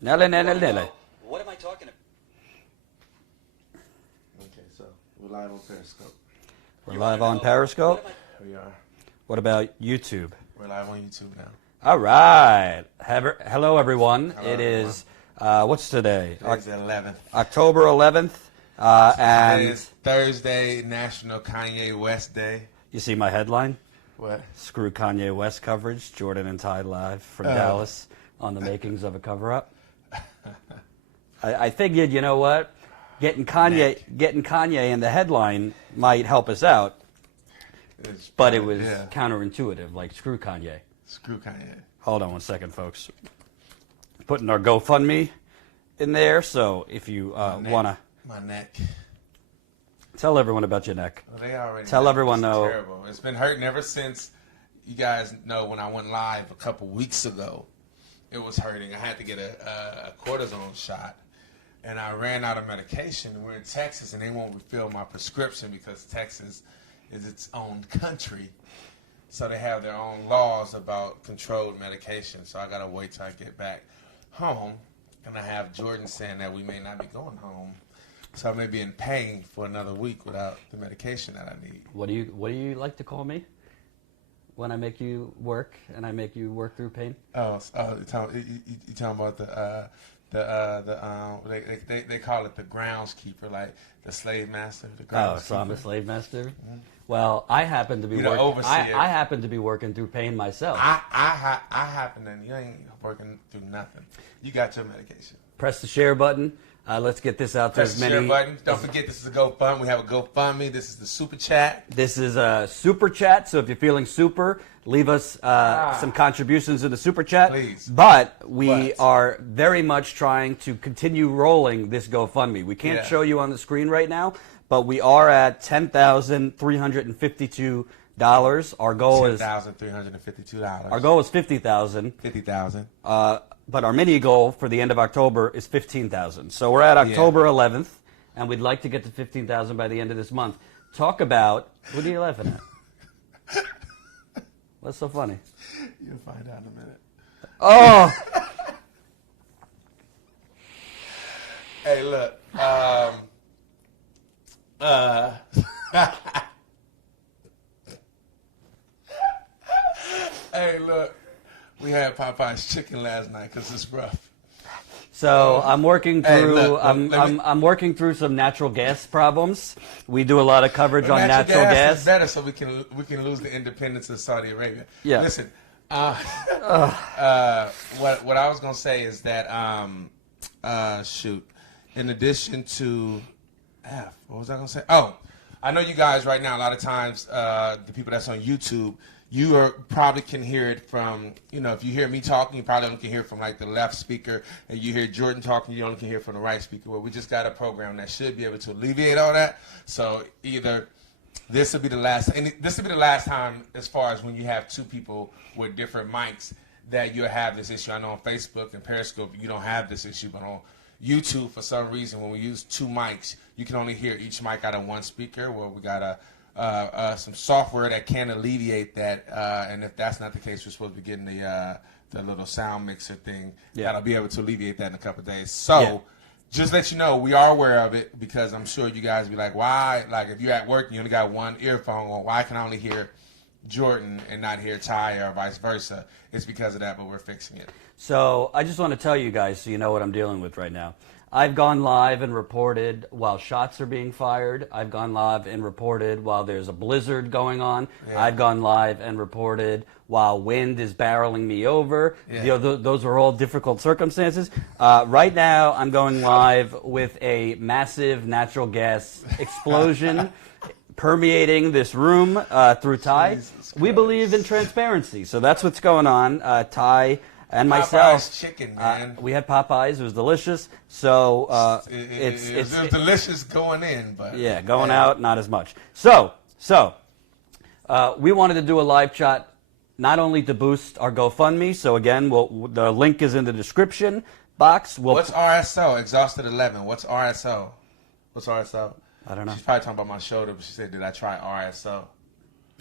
Nele. What am I talking about? Okay, so we're live on Periscope. We're live on Periscope. We are. What about YouTube? We're live on YouTube now. All right. Hello, everyone. Hello, it is, what's today? Today's the 11th. October 11th. And Today is Thursday, National Kanye West Day. you see my headline? What? Screw Kanye West coverage. Jordan and Ty live from Dallas on the makings of a cover-up. I figured, you know what? Getting Kanye in the headline might help us out. But it was counterintuitive, like screw Kanye. Screw Kanye. Hold on one second, folks. Putting our GoFundMe in there, so if you want to... My neck. Tell everyone about your neck. Well, they already Tell know. everyone, It's though. terrible. It's been hurting ever since, you guys know, when I went live a couple weeks ago. It was hurting. I had to get a cortisone shot. And I ran out of medication. We're in Texas, and they won't refill my prescription because Texas is its own country. So they have their own laws about controlled medication. So I got to wait till I get back home. And I have Jordan saying that we may not be going home. So I may be in pain for another week without the medication that I need. What do you like to call me when I make you work and I make you work through pain? You talking about they call it the groundskeeper, like the slave master. The groundskeeper. So I'm a slave master. Mm-hmm. Well, I happen to be You're the overseer. I happen to be working through pain myself. I happen to. You ain't working through nothing. You got your medication. Press the share button. Let's get this out to Press as the many. share button. Don't forget, this is a GoFundMe. We have a GoFundMe. This is the super chat. This is a super chat. So if you're feeling super, leave us some contributions in the super chat. Please. But we are very much trying to continue rolling this GoFundMe. We can't show you on the screen right now, but we are at $10,352. Our goal is $10,352. Our goal is $50,000. $50,000. But our mini goal for the end of October is $15,000. So we're at October 11th, and we'd like to get to $15,000 by the end of this month. Talk about, what are you laughing at? What's so funny? You'll find out in a minute. Oh! Hey, look. Hey, look. We had Popeye's chicken last night because it's rough. So I'm working through. Hey, look, I'm working through some natural gas problems. We do a lot of coverage on natural gas. Is better, so we can lose the independence of Saudi Arabia. Yeah. Listen, what I was gonna say is that in addition to what was I gonna say? Oh, I know you guys right now. A lot of times, the people that's on YouTube. You probably can hear it from, if you hear me talking, you probably only can hear it from like the left speaker, and you hear Jordan talking, you only can hear it from the right speaker. Well, we just got a program that should be able to alleviate all that. So either this will be the last, and this will be the last time as far as when you have two people with different mics that you'll have this issue. I know on Facebook and Periscope you don't have this issue, but on YouTube for some reason when we use two mics, you can only hear each mic out of one speaker. Well, we got some software that can alleviate that, and if that's not the case, we're supposed to be getting the little sound mixer thing that'll be able to alleviate that in a couple of days. So, just let you know, we are aware of it because I'm sure you guys be like, why? Like, if you're at work and you only got one earphone on, why can I only hear Jordan and not hear Ty or vice versa? It's because of that, but we're fixing it. So I just want to tell you guys so you know what I'm dealing with right now. I've gone live and reported while shots are being fired. I've gone live and reported while there's a blizzard going on. Yeah. I've gone live and reported while wind is barreling me over. Yeah. Those are all difficult circumstances. Right now, I'm going live with a massive natural gas explosion permeating this room through Ty. We believe in transparency, so that's what's going on. Ty and myself, Popeye's chicken, man. We had Popeyes. It was delicious. So it was delicious going in, but going out not as much. So we wanted to do a live chat, not only to boost our GoFundMe. So again, the link is in the description box. What's RSO? Exhausted 11. What's RSO? What's RSO? I don't know. She's probably talking about my shoulder, but she said, "Did I try RSO?"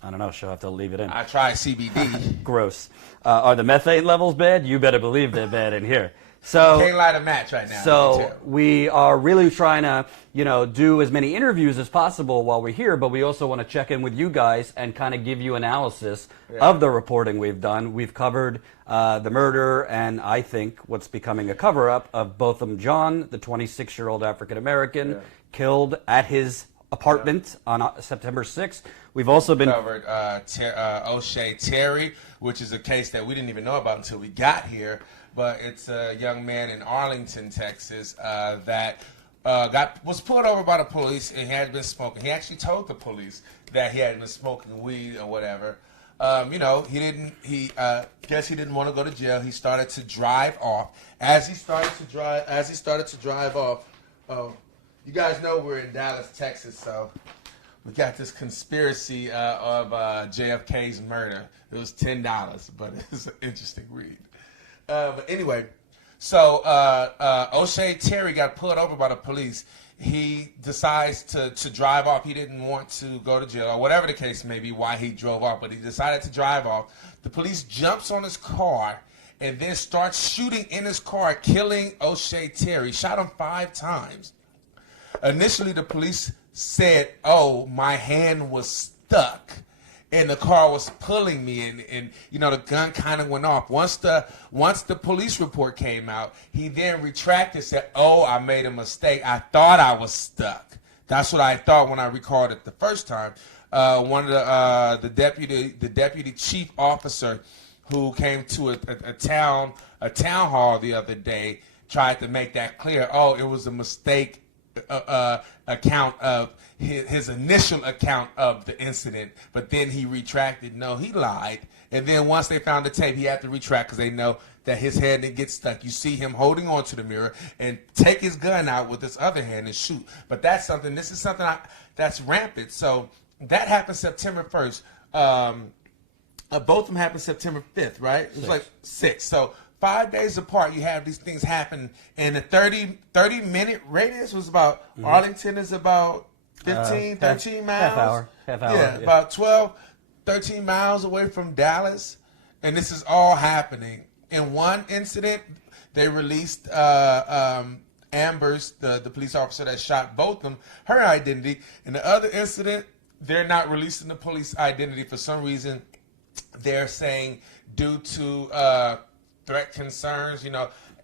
I don't know. She'll have to leave it in. I tried CBD. Gross. Are the methane levels bad? You better believe they're bad in here. So Can't light a match right now. So we are really trying to, do as many interviews as possible while we're here, but we also want to check in with you guys and kind of give you analysis of the reporting we've done. We've covered the murder and I think what's becoming a cover-up of Botham Jean, the 26-year-old African-American, killed at his apartment on September 6th. We've also been covered O'Shea Terry, which is a case that we didn't even know about until we got here. But it's a young man in Arlington, Texas, that was pulled over by the police and he had been smoking. He actually told the police that he had been smoking weed or whatever. He guess he didn't want to go to jail. He started to drive off. As he started to drive off, you guys know we're in Dallas, Texas, so we got this conspiracy of JFK's murder. It was $10, but it's an interesting read. But anyway, so O'Shea Terry got pulled over by the police. He decides to drive off. He didn't want to go to jail or whatever the case may be why he drove off, but he decided to drive off. The police jumps on his car and then starts shooting in his car, killing O'Shea Terry. Shot him 5 times. Initially, the police said, "Oh, my hand was stuck, and the car was pulling me," and the gun kind of went off. Once the police report came out, he then retracted, said, "Oh, I made a mistake. I thought I was stuck. That's what I thought when I recorded it the first time." One of the deputy chief officer who came to a town hall the other day tried to make that clear. Oh, it was a mistake. Account of his initial account of the incident, but then he retracted. No, he lied. And then once they found the tape, he had to retract because they know that his hand didn't get stuck. You see him holding on to the mirror and take his gun out with his other hand and shoot. But this is something that's rampant. So that happened September 1st. Both of them happened September 5th, right? It was like 6. So 5 days apart, you have these things happen in a 30-minute radius. Was about Arlington is about 13 miles. Half hour. Yeah, about 12, 13 miles away from Dallas. And this is all happening. In one incident, they released Amber's, the police officer that shot both of them, her identity. In the other incident, they're not releasing the police identity for some reason. They're saying due to threat concerns,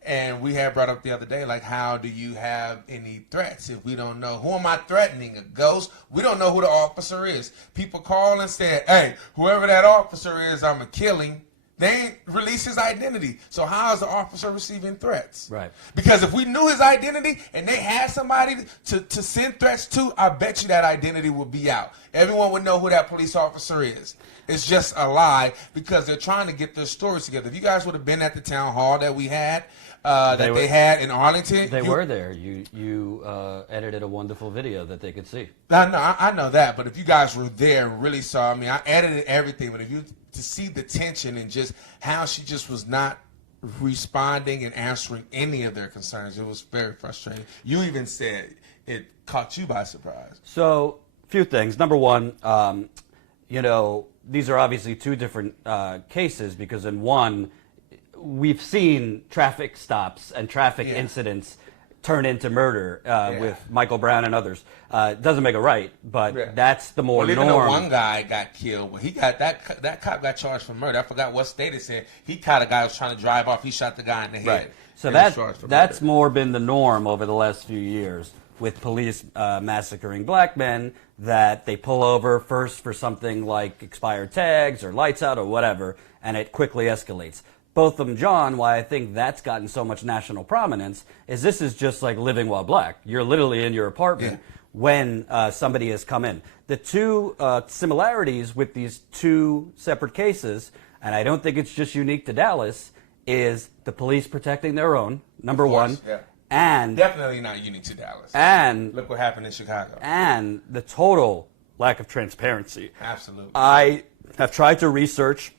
and we had brought up the other day, like, how do you have any threats if we don't know? Who am I threatening? A ghost? We don't know who the officer is. People call and say, "Hey, whoever that officer is, I'm a killing." They ain't release his identity. So how is the officer receiving threats? Right. Because if we knew his identity and they had somebody to send threats to, I bet you that identity would be out. Everyone would know who that police officer is. It's just a lie because they're trying to get their stories together. If you guys would have been at the town hall that we had, they had in Arlington. They were there. You edited a wonderful video that they could see. I know that, but if you guys were there and really saw, I mean, I edited everything, but if you to see the tension and just how she just was not responding and answering any of their concerns, it was very frustrating. You even said it caught you by surprise. So, a few things. Number one, these are obviously two different cases because in one, we've seen traffic stops and traffic incidents turn into murder with Michael Brown and others. It doesn't make it right, but that's the more norm. Even though one guy got killed, well, he got that cop got charged for murder. I forgot what state it said. He caught a guy who was trying to drive off. He shot the guy in the head. Right. So that's more been the norm over the last few years with police massacring black men, that they pull over first for something like expired tags or lights out or whatever, and it quickly escalates. Botham Jean, why I think that's gotten so much national prominence, is this is just like living while black. You're literally in your apartment when somebody has come in. The two similarities with these two separate cases, and I don't think it's just unique to Dallas, is the police protecting their own, number one. Yeah. And definitely not unique to Dallas. And look what happened in Chicago. And the total lack of transparency. Absolutely. I have tried to research,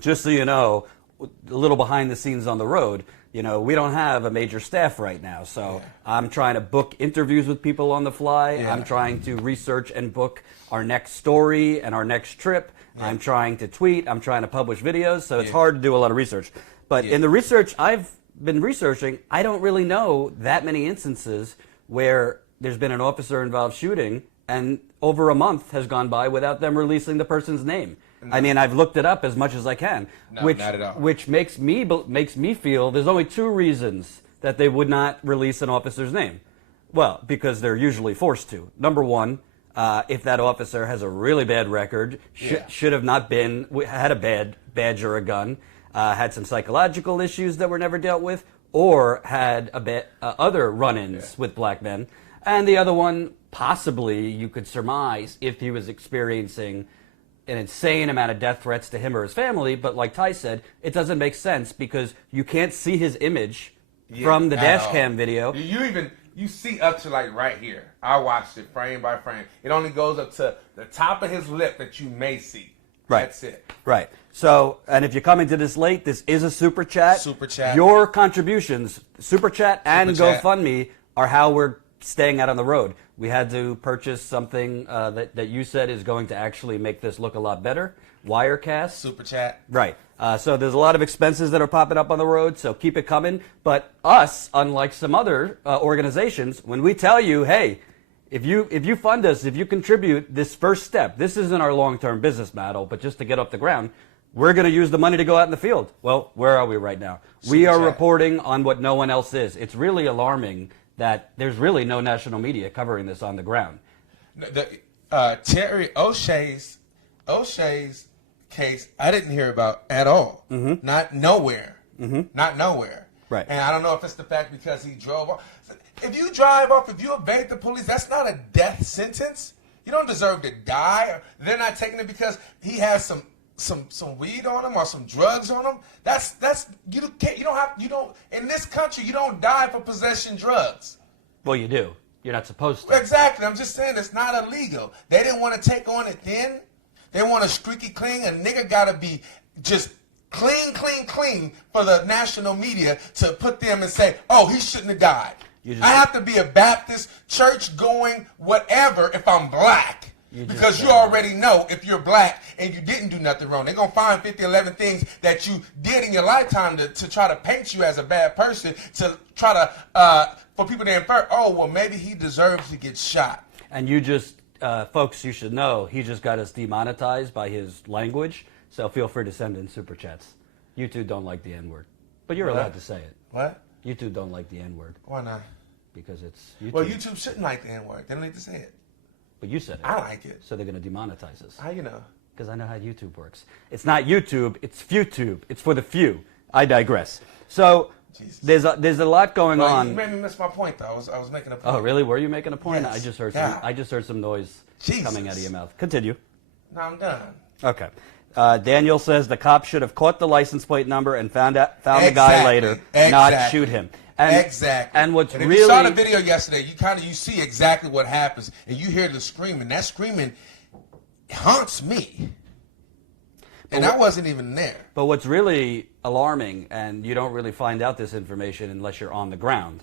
just so you know, a little behind the scenes on the road. We don't have a major staff right now, so I'm trying to book interviews with people on the fly. I'm trying to research and book our next story and our next trip. I'm trying to tweet. I'm trying to publish videos. So it's hard to do a lot of research. But in the research I've been researching, I don't really know that many instances where there's been an officer-involved shooting and over a month has gone by without them releasing the person's name. I mean, I've looked it up as much as I can, not at all. Which makes me feel there's only two reasons that they would not release an officer's name. Well, because they're usually forced to. Number one, if that officer has a really bad record, should have not been, had a bad badge or a gun, had some psychological issues that were never dealt with, or had other run-ins with black men. And the other one, possibly, you could surmise if he was experiencing an insane amount of death threats to him or his family. But like Ty said, it doesn't make sense because you can't see his image from the dash cam video. You see up to like right here. I watched it frame by frame. It only goes up to the top of his lip that you may see. Right. That's it. Right. So, and if you're coming to this late, this is a super chat. Super chat. Your contributions, super chat and GoFundMe, are how we're staying out on the road. We had to purchase something that you said is going to actually make this look a lot better. Wirecast. Super chat. Right. So there's a lot of expenses that are popping up on the road, so keep it coming. But us, unlike some other organizations, when we tell you, hey, if you fund us, if you contribute this first step, this isn't our long-term business model, but just to get off the ground, we're going to use the money to go out in the field. Well, where are we right now? We are reporting on what no one else is. It's really alarming that there's really no national media covering this on the ground. Terry O'Shea's case, I didn't hear about at all. Mm-hmm. Not nowhere. Mm-hmm. Not nowhere. Right. And I don't know if it's the fact because he drove off. If you drive off, if you evade the police, that's not a death sentence. You don't deserve to die. They're not taking it because he has some weed on him or some drugs on him. That's you don't in this country you don't die for possessing drugs. Well, you do. You're not supposed to. Exactly. I'm just saying it's not illegal. They didn't want to take on it then. They want a streaky clean. A nigga gotta be just clean for the national media to put them and say, oh, he shouldn't have died. I have to be a Baptist, church-going, whatever, if I'm black. Because you already know if you're black and you didn't do nothing wrong. They're going to find 50, 11 things that you did in your lifetime to try to paint you as a bad person, to try to, for people to infer, oh, well, maybe he deserves to get shot. And you just, folks, you should know, he just got us demonetized by his language, so feel free to send in super chats. You two don't like the N-word, but you're allowed to say it. What? You two don't like the N-word. Why not? Because it's YouTube. Well, YouTube shouldn't like the N-word. They don't need to say it. But you said it. I like it. So they're going to demonetize us. How you know? Because I know how YouTube works. It's not YouTube, it's FewTube. It's for the few. I digress. So there's a lot going on. You made me miss my point, though. I was making a point. Oh, really? Were you making a point? Yes. I just heard some noise coming out of your mouth. Continue. No, I'm done. Okay. Daniel says the cop should have caught the license plate number and found the guy later, not shoot him. Exactly. And what's if really, you saw the video yesterday, you see exactly what happens, and you hear the screaming. That screaming haunts me, and I wasn't even there. But what's really alarming, and you don't really find out this information unless you're on the ground.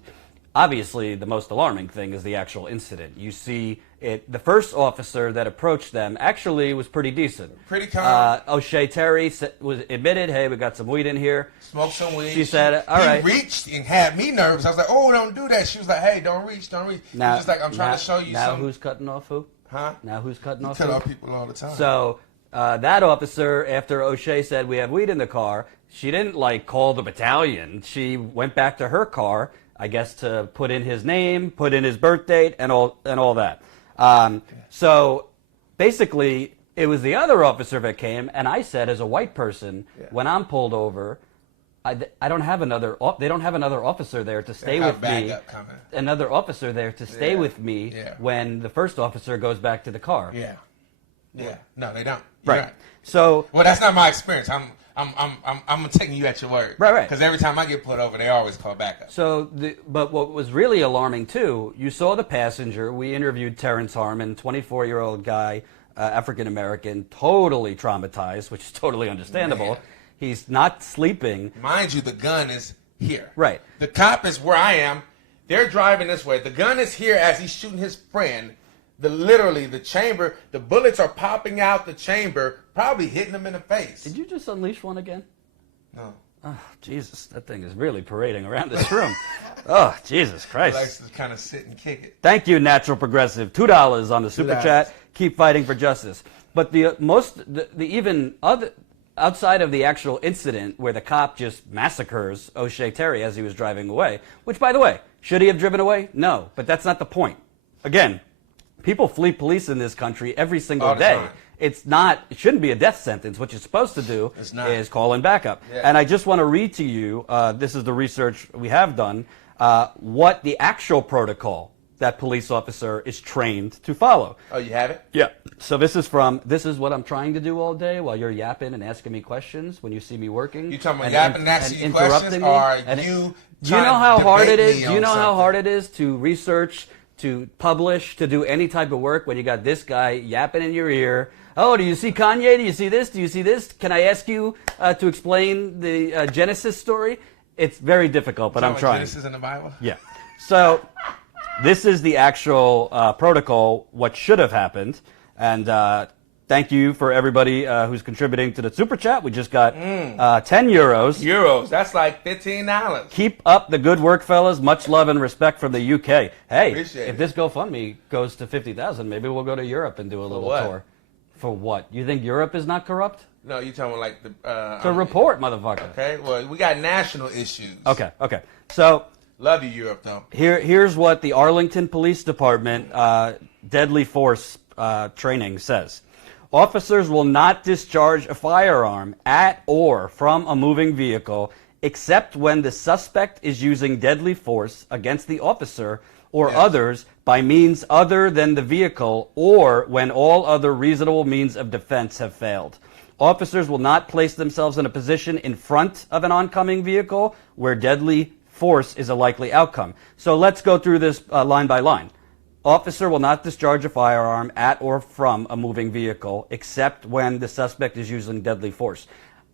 Obviously, the most alarming thing is the actual incident. You see it. The first officer that approached them actually was pretty decent. Pretty calm. O'Shea Terry was admitted, hey, we got some weed in here. Smoke some weed. She said, all right. He reached and had me nervous. I was like, oh, don't do that. She was like, hey, don't reach. Now, He was like, I'm trying to show you now something. Who's cutting off who? Huh? Now who's cutting off cut who? off people all the time. So that officer, after O'Shea said, we have weed in the car, she didn't, call the battalion. She went back to her car, I guess, to put in his name, put in his birth date, and all that. So basically, it was the other officer that came, and I said, as a white person, when I'm pulled over, I don't have another. They don't have another officer there to stay with me. Another officer there to stay with me when the first officer goes back to the car. Yeah. No, they don't. Right. So. Well, that's not my experience. I'm taking you at your word. Right. Because every time I get pulled over, they always call backup. So, but what was really alarming too, you saw the passenger. We interviewed Terrence Harmon, 24-year-old guy, African American, totally traumatized, which is totally understandable. Man. He's not sleeping. Mind you, the gun is here. Right. The cop is where I am. They're driving this way. The gun is here as he's shooting his friend. literally the chamber, the bullets are popping out the chamber, probably hitting him in the face. Did you just unleash one again? No. Oh, Jesus, that thing is really parading around this room. Oh, Jesus Christ. He likes to kind of sit and kick it. Thank you, Natural Progressive. $2 on the Super $2. Chat. Keep fighting for justice. But the even other, outside of the actual incident where the cop just massacres O'Shea Terry as he was driving away, which, by the way, should he have driven away? No, but that's not the point. Again, people flee police in this country every single day. Time. It shouldn't be a death sentence. What you're supposed to do is call in backup. Yeah. And I just want to read to you, this is the research we have done, what the actual protocol that police officer is trained to follow. Oh, you have it? Yeah. So this is what I'm trying to do all day while you're yapping and asking me questions when you see me working. You talking about yapping and asking you questions, me, or and you do you know how hard it is? me Do you on know how something? hard it is to research, to publish, to do any type of work when you got this guy yapping in your ear? Oh, do you see Kanye? Do you see this? Do you see this? Can I ask you to explain the Genesis story? It's very difficult, but I'm trying. Genesis in the Bible? Yeah. So this is the actual protocol, what should have happened. And thank you for everybody who's contributing to the Super Chat. We just got 10 euros. Euros. That's like $15. Keep up the good work, fellas. Much love and respect from the UK. Hey, Appreciate if it. this GoFundMe goes to 50,000, maybe we'll go to Europe and do a little what? tour. For what? You think Europe is not corrupt? No, you talking about like the... To report, motherfucker. Okay, well, we got national issues. Okay. So Love you, Europe, though. here's what the Arlington Police Department deadly force training says. Officers will not discharge a firearm at or from a moving vehicle except when the suspect is using deadly force against the officer or others by means other than the vehicle or when all other reasonable means of defense have failed. Officers will not place themselves in a position in front of an oncoming vehicle where deadly force is a likely outcome. So let's go through this line by line. Officer will not discharge a firearm at or from a moving vehicle except when the suspect is using deadly force.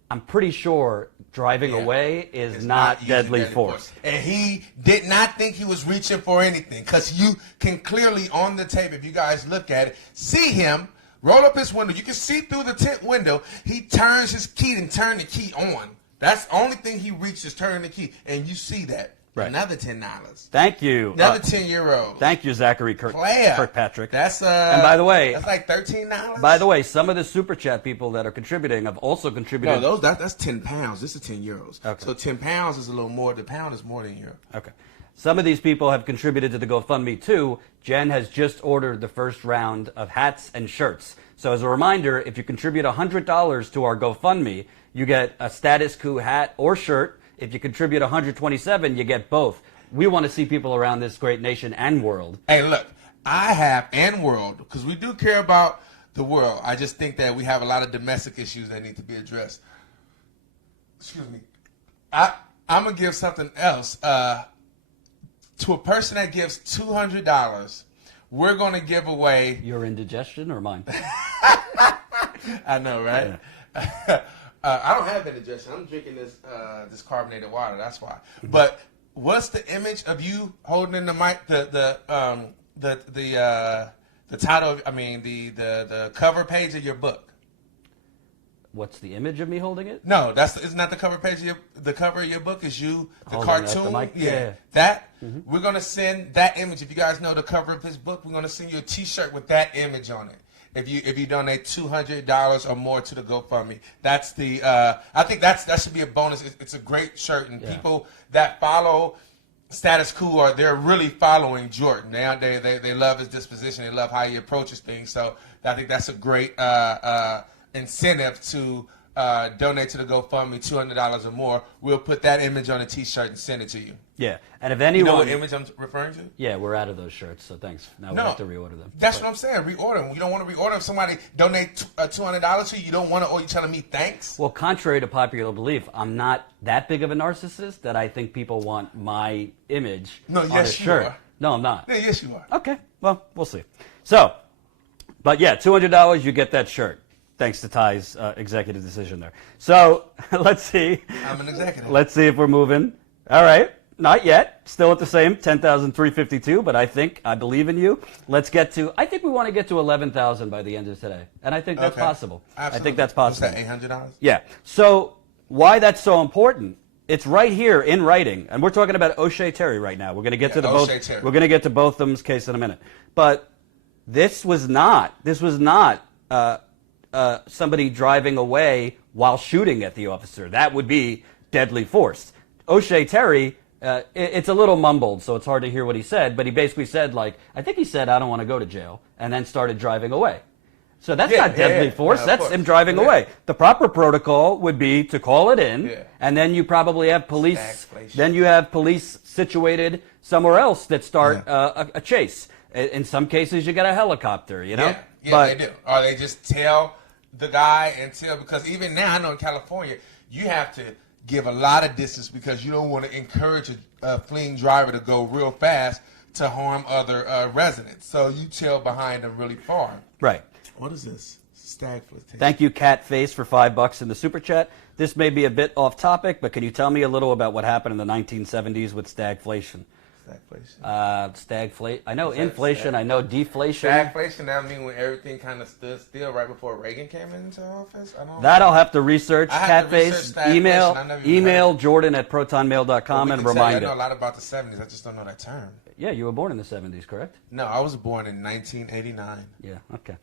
I'm pretty sure driving away is It's not using deadly force. And he did not think he was reaching for anything, because you can clearly on the tape, if you guys look at it, see him roll up his window. You can see through the tent window. He turns his key and turn the key on. That's the only thing he reached is turning the key, and you see that. Right. Another $10. Thank you. Another 10 euros. Thank you, Zachary Kirkpatrick. That's and by the way, that's like $13. By the way, some of the Super Chat people that are contributing have also contributed. No, that's 10 pounds. This is 10 euros. Okay. So 10 pounds is a little more. The pound is more than euro. Okay. Some of these people have contributed to the GoFundMe too. Jen has just ordered the first round of hats and shirts. So as a reminder, if you contribute $100 to our GoFundMe, you get a Status Quo hat or shirt. If you contribute $127, you get both. We want to see people around this great nation and world. Hey, look, I have and world, because we do care about the world. I just think that we have a lot of domestic issues that need to be addressed. Excuse me. I'm going to give something else. To a person that gives $200, we're going to give away... Your indigestion or mine? I know, right? Yeah. I don't have indigestion. I'm drinking this carbonated water. That's why. But what's the image of you holding in the mic? The title. I mean the cover page of your book. What's the image of me holding it? No, isn't that the cover page of the cover of your book? Is you the Holding up the cartoon? mic? Yeah. That we're gonna send that image. If you guys know the cover of his book, we're gonna send you a T-shirt with that image on it. If you donate $200 or more to the GoFundMe, that's the I think that should be a bonus. It's a great shirt, and people that follow Status Quo they're really following Jordan. They love his disposition. They love how he approaches things. So I think that's a great incentive to donate to the GoFundMe $200 or more. We'll put that image on a T-shirt and send it to you. Yeah, and if You anyone, know what image I'm referring to? yeah, we're out of those shirts, so thanks. Now we No, have to reorder them. That's what I'm saying. Reorder them. You don't want to reorder. If somebody donate $200 to you, you don't want to. Or you telling me thanks? Well, contrary to popular belief, I'm not that big of a narcissist that I think people want my image No, on yes, a shirt. you are. No, I'm not. Yeah, yes, you are. Okay, well, we'll see. So, but yeah, $200, you get that shirt. Thanks to Ty's executive decision there. So let's see. I'm an executive. Let's see if we're moving. All right. Not yet. Still at the same 10,352, but I believe in you. Let's get to, I think we want to get to 11,000 by the end of today. And I think that's possible. Absolutely. I think that's possible. What's that, $800? Yeah. So why that's so important? It's right here in writing. And we're talking about O'Shea Terry right now. We're going to get to the both. Terry. We're going to get to both of them's case in a minute. But this was not somebody driving away while shooting at the officer. That would be deadly force. O'Shea Terry, it's a little mumbled, so it's hard to hear what he said, but he basically said, I think he said, I don't want to go to jail, and then started driving away. So that's not deadly force. That's him driving away. The proper protocol would be to call it in, and then you probably have police. Then you have police situated somewhere else that start a chase. In some cases, you get a helicopter. Yeah, they do. Or they just tell the guy because even now, I know in California, you have to give a lot of distance because you don't want to encourage a fleeing driver to go real fast to harm other residents. So you tail behind them really far. Right. What is this? Stagflation. Thank you, Catface, for $5 in the super chat. This may be a bit off topic, but can you tell me a little about what happened in the 1970s with stagflation? Stagflation. I know inflation. I know deflation. Stagflation. That mean when everything kind of stood still right before Reagan came into office. That I'll have to research. Catface. Email Jordan at protonmail.com and remind it. I know a lot about the 70s. I just don't know that term. Yeah, you were born in the 70s, correct? No, I was born in 1989. Yeah, okay.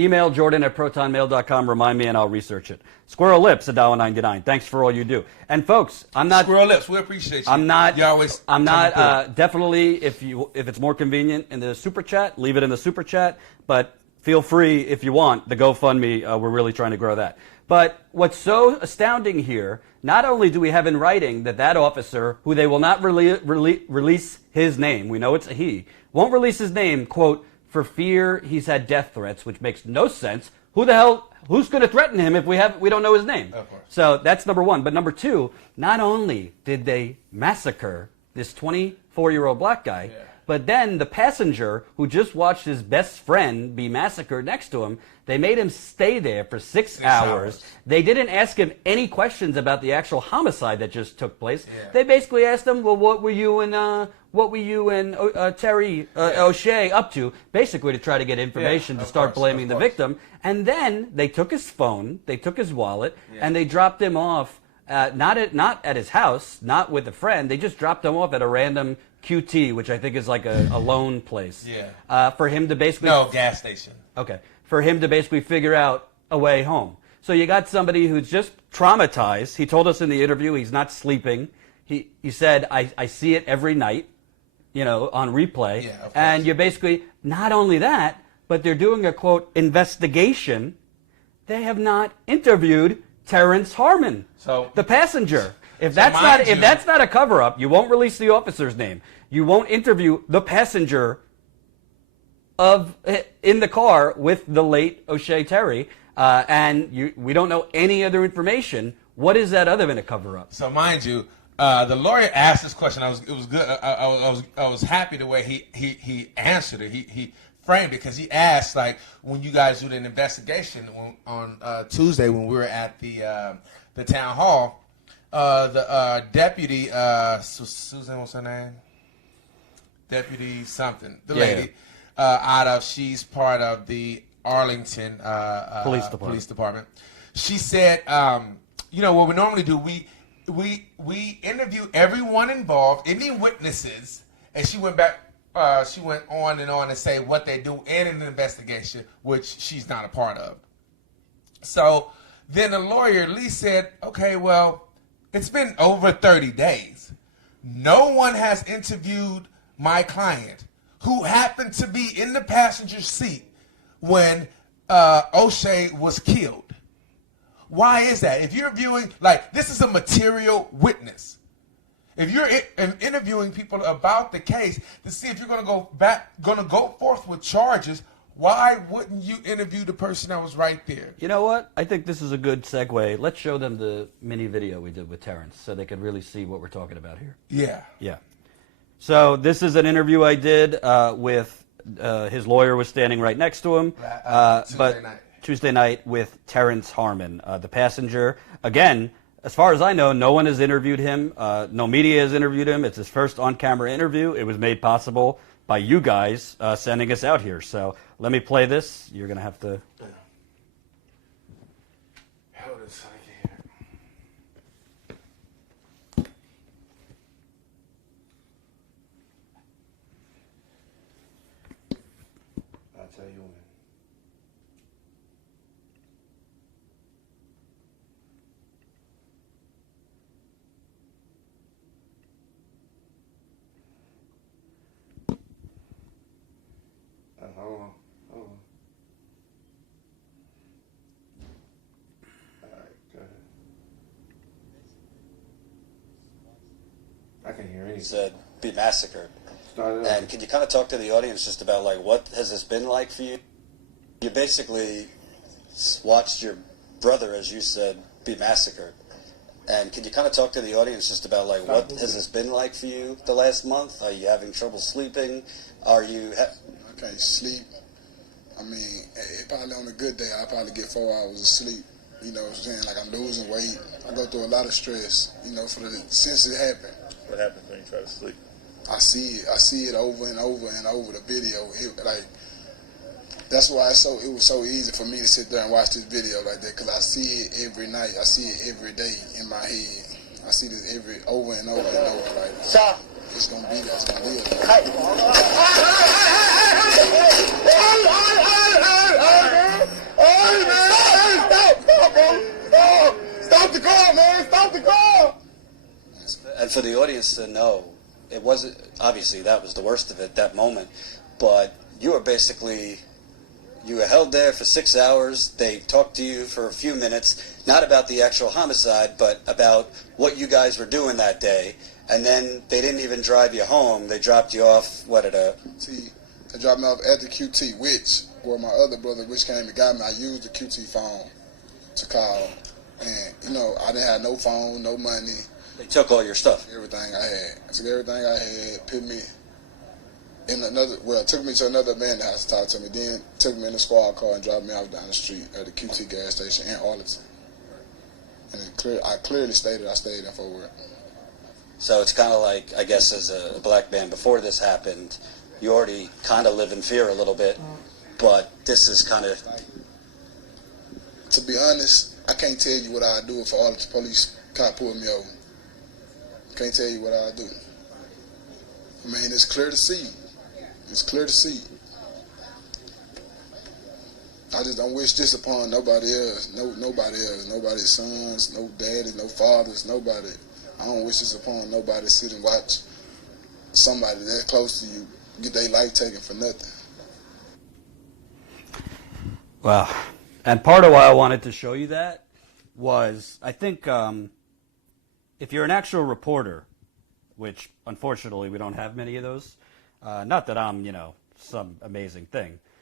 Email Jordan at protonmail.com. Remind me, and I'll research it. Squirrel Lips, $1.99. Thanks for all you do. And folks, I'm not Squirrel Lips. We appreciate you. I'm not. You always. I'm not. Definitely, if it's more convenient in the super chat, leave it in the super chat. But feel free if you want the GoFundMe. We're really trying to grow that. But what's so astounding here, not only do we have in writing that officer, who they will not release his name, we know it's a he, won't release his name, quote, for fear he's had death threats, which makes no sense. Who's going to threaten him if we don't know his name? Of course. So that's number one. But number two, not only did they massacre this 24-year-old black guy, but then the passenger who just watched his best friend be massacred next to him, they made him stay there for 6 hours. They didn't ask him any questions about the actual homicide that just took place. Yeah. They basically asked him, well, what were you and Terry O'Shea up to? Basically to try to get information to start blaming the victim. And then they took his phone, they took his wallet, and they dropped him off, not at his house, not with a friend. They just dropped him off at a random QT, which I think is like a loan place. Yeah. For him to basically... No, gas station. Okay. For him to basically figure out a way home. So you got somebody who's just traumatized. He told us in the interview he's not sleeping. He said, I see it every night, on replay. Yeah, of course. And you're basically, not only that, but they're doing a, quote, investigation. They have not interviewed Terrence Harmon, the passenger. If that's not a cover-up, you won't release the officer's name. You won't interview the passenger in the car with the late O'Shea Terry, and we don't know any other information. What is that other than a cover-up? So mind you, the lawyer asked this question. It was good. I was happy the way he answered it. He framed it because he asked, like, when you guys do an investigation on Tuesday when we were at the town hall, the deputy Susan, what's her name? Deputy something, the lady. She's part of the Arlington Police Department. She said, what we normally do, we interview everyone involved, any witnesses, and she went on and say what they do in an investigation, which she's not a part of. So then the lawyer, Lee, said, okay, well, it's been over 30 days. No one has interviewed my client, who happened to be in the passenger seat when O'Shea was killed. Why is that? If you're viewing, this is a material witness. If you're interviewing people about the case to see if you're going to go forth with charges, why wouldn't you interview the person that was right there? You know what? I think this is a good segue. Let's show them the mini video we did with Terrence so they could really see what we're talking about here. Yeah. Yeah. So this is an interview I did with his lawyer was standing right next to him. Tuesday night with Terrence Harmon, the passenger. Again, As far as I know, no one has interviewed him. No media has interviewed him. It's his first on-camera interview. It was made possible by you guys sending us out here. So let me play this. You're going to have to... Hold it so I can hear. I'll tell you when. Hold on. Hold on. All right, go ahead. I can hear anything. Said be massacred. Start it And up. could you kind of talk to the audience just about like what has this been like for you? You basically watched your brother, as you said, be massacred. And could you kind of talk to the audience just about like what has this been like for you the last month? Are you having trouble sleeping? Are you? I can't sleep. I mean, probably on a good day, I probably get 4 hours of sleep. You know what I'm saying? Like I'm losing weight. I go through a lot of stress. You know, since it happened. What happens when you try to sleep? I see it over and over and over the video. That's why it was so easy for me to sit there and watch this video like that, because I see it every night. I see it every day in my head. I see this over and over and over. Like, it's gonna be there. It's gonna live there. Stop the car, man! Stop the car! And for the audience to know, it wasn't obviously that was the worst of it, that moment. But you were basically. You were held there for 6 hours. They talked to you for a few minutes, not about the actual homicide, but about what you guys were doing that day. And then they didn't even drive you home. They dropped you off, what, at a... They dropped me off at the QT, where my other brother, which came and got me, I used the QT phone to call. And, you know, I didn't have no phone, no money. They took all your stuff. Everything I had. I took everything I had, put me in took me to another abandoned house to talk to me, then took me in a squad car and dropped me off down the street at the QT gas station in Arlington. And I clearly stated I stayed in Fort Worth. So it's kind of like, I guess, as a black man, before this happened, you already kind of live in fear a little bit, but this is kind of... To be honest, I can't tell you what I'd do if all the police cop pulled me over. Can't tell you what I'd do. I mean, it's clear to see. It's clear to see. I just don't wish this upon nobody else. Nobody else. Nobody's sons, no daddies, no fathers, nobody. I don't wish this upon nobody to sit and watch somebody that close to you get their life taken for nothing. Well, and part of why I wanted to show you that was, I think, if you're an actual reporter, which unfortunately we don't have many of those, not that I'm, some amazing thing,